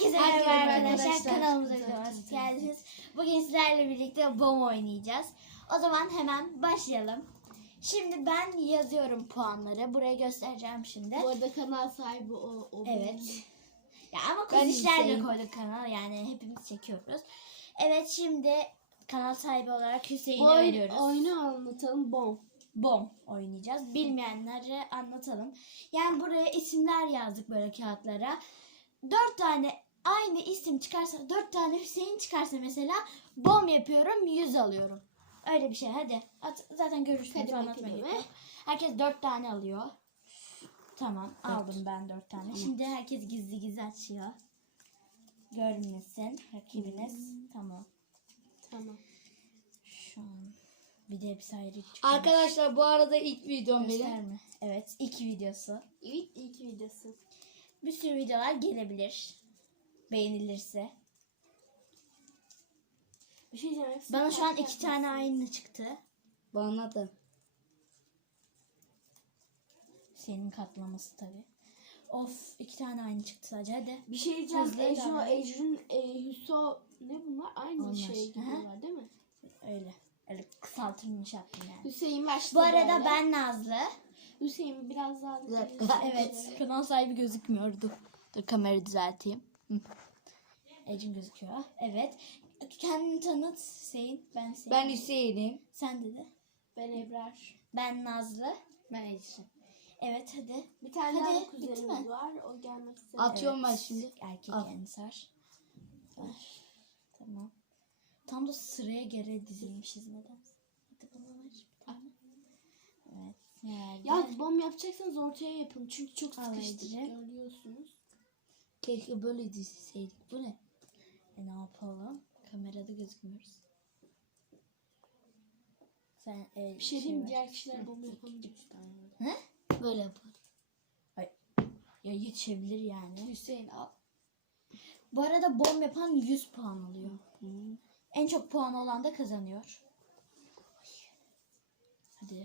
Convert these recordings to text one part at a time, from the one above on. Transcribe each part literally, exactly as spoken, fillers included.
Herkese Herkese merhaba merhaba arkadaşlar. arkadaşlar. Kanalımıza hoş geldiniz. Bugün sizlerle birlikte bomba oynayacağız. O zaman hemen başlayalım. Şimdi ben yazıyorum puanları. Buraya göstereceğim şimdi. Bu arada kanal sahibi o. o Evet. Ya ama Ben kız işler de Hüseyin. koyduk kanala. Yani hepimiz çekiyoruz. Evet, şimdi kanal sahibi olarak Hüseyin'e Bu veriyoruz. oyunu anlatalım. Bom. Bom oynayacağız. Bilmeyenlere anlatalım. Yani buraya isimler yazdık böyle kağıtlara. Dört tane aynı isim çıkarsa, dört tane Hüseyin çıkarsa mesela bom yapıyorum, yüz alıyorum. Öyle bir şey. Hadi. At, zaten görürsünüz. Hadi Anlatmaya bakalım. gerek yok. Herkes dört tane alıyor. Tamam. Aldım ben dört tane. Şimdi herkes gizli gizli açıyor. Görmesin rakibiniz. Tamam. Tamam. Şu an bir de hepsi ayrı çıkıyor. Arkadaşlar bu arada ilk videom benim. Gösterme. Evet, iki videosu. Evet, ilk videosu. Bir sürü videolar gelebilir. Beğenilirse. Bir şey diyeceğim. Bana şu an iki tane aynı çıktı. Bana da. Senin katlaması tabii. Of, iki tane aynı çıktı sadece. Hadi. Bir şey diyeceğim. Hızlı Ejo, davran. Ejrin, e, Hüso ne bunlar? Aynı Onlar. şey Hı hı. gidiyorlar değil mi? Öyle. Öyle kısaltılmış yaptım yani. Hüseyin başta Bu arada böyle. ben Nazlı. Hüseyin biraz daha Bir dakika. Evet. Kanal sahibi gözükmüyordu. Dur kamerayı düzelteyim. Hı. Ecin gözüküyor. Evet. Kendini tanıt Hüseyin. Ben Hüseyin. Ben Hüseyin'im. Sen dedi. Ben Ebrar. Ben Nazlı. Ben Ecrin. Evet, hadi. Bir tane Hadi, daha bitti kuzenimiz mi? var. O gelmek istedi. Atıyorum ben Evet, şimdi. Erkek Al. Ensar. Ver. Tamam. Tam da sıraya göre dizilmişiz neden? Hadi bana ver bir tane. Evet. Nerede? Ya bom yapacaksanız ortaya yapın. Çünkü çok Al sıkıştık. Ece. Görüyorsunuz. Keşke böyle dizseydik. Bu ne? E, ne yapalım? Kamerada gözükmüyoruz. Sen e, Bir şey diyeyim mi? ver. Diğer kişiler bom yapamayacak. Ne? Böyle yapalım. Ya yetişebilir yani. Hüseyin al. Bu arada bom yapan yüz puan alıyor. En çok puan olan da kazanıyor. Hadi.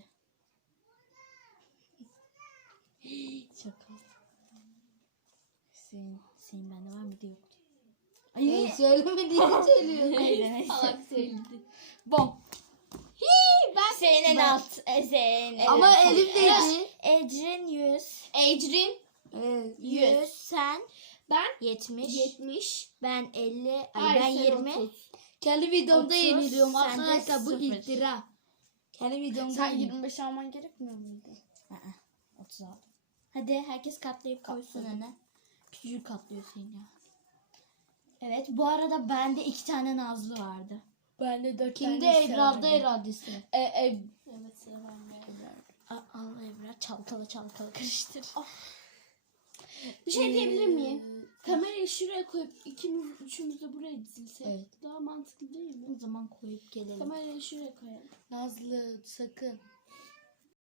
Şaka. Hüseyin, Hüseyin bende var mıydı, yoktu. Ay, Ee, söyleme diye söylüyor. neyse neyse. Salak söyledi. Bom. Ben Hüseyin'in alt. Hüseyin. Ama elimdeydi. Ecrin yüz. Ecrin. Evet. yüz. Sen Ben yetmiş. yetmiş. Ben elli. Ay, Hayır, ben sen yirmi. otuz. Kendi videomda otuz, yeniliyorum. sen de Arkadaşlar bu sıfır. iftira. Kendi videomda Sen yeniliyorum. yirmi beş alman gerekmiyor muydu? Aa, otuz aldım. Hadi herkes katlayıp koysun öne. Küçücük katlıyor Hüseyin ya. Evet, bu arada bende iki tane Nazlı vardı. Bende dört Kimde Ebrar'da iradesi. E, e, evet sıra bende. Al, al Evra, çalkala çalkala karıştır. Bir şey diyebilir miyim? Kamerayı şuraya koyup ikimiz üçümüz de buraya dizilsek Evet. daha mantıklı değil mi? O zaman koyup gelelim. Kamerayı şuraya koyalım. Nazlı sakın.